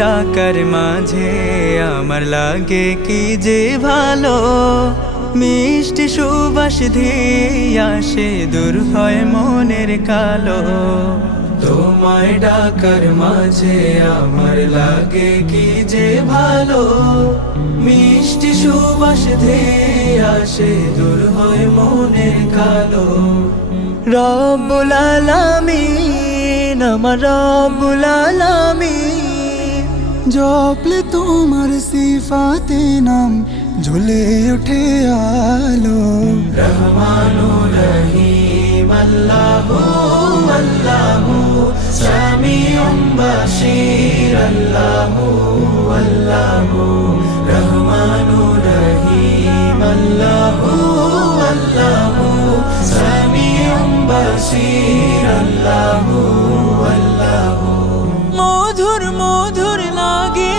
টাকার মাঝে আমার লাগে কি যে ভালো, মিষ্টি সুবাস ধেয়ে আসে দূর হয় মনের কালো। তোমায় ডাকার মাঝে আমার লাগে কি যে ভালো, মিষ্টি সুবাস ধেয়ে আসে দূর হয় মনের কালো। রব্বুল আলামিন আমার রব্বুল আলামিন, জপলে তোমার সিফাতে নাম ঝুলে ওঠে আলো। রহমানুর রহিম আল্লাহু আল্লাহু, সামিউম বাশীর আল্লাহু আল্লাহু। রহমানুর রহিম আল্লাহু আল্লাহু, সামিউম বাশীর আল্লাহু আল্লাহু। মধুর মধুর লাগে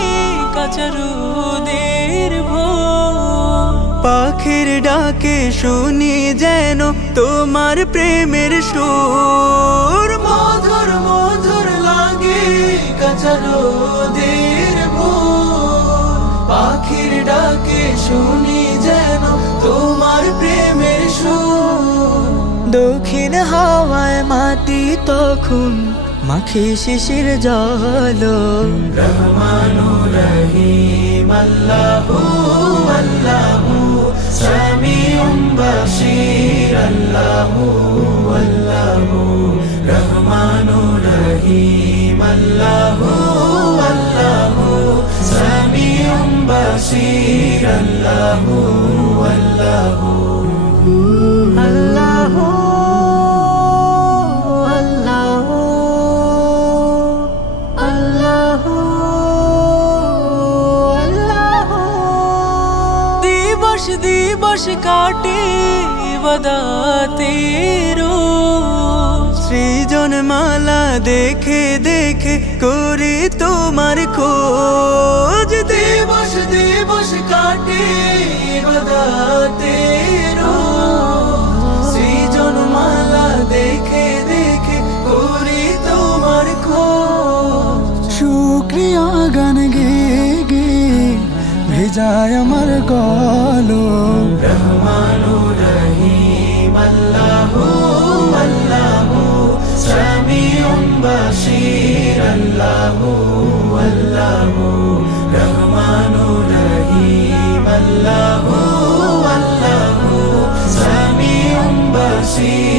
কাচারুদের ভোর, পাখির ডাকে শুনি যেন তোমার প্রেমের সুর। মধুর মধুর লাগে কাচারুদের ভোর, পাখির ডাকে শুনি যেন তোমার প্রেমের সুর। দক্ষিণ হাওয়ায় মাটি তখন মাখি শিশির জল। রহমানুর রহিম আল্লাহু আল্লাহু, সামিউম বাশীর আল্লাহু আল্লাহু। রহমানুর রহিম আল্লাহু আল্লাহু, সামিউম বাশীর আল্লাহু আল্লাহু। আল্লাহু দিবস দিবস কাটে ইবাদতে রোজ, সৃজন মালা দেখে দেখে করি তোমার খোঁজ। দিবস দিবস কাটে ইবাদতে রোজ, সৃজন মালা দেখে দেখে করি তোমার খোঁজ। শুকরিয়া গান গে গে ভেজায় আমার গলো। রহমানুর রহিম আল্লাহু আল্লাহু, সামিউম বাশীর আল্লাহু আল্লাহু। রহমানুর রহিম আল্লাহু আল্লাহু, সামিউম বাশীর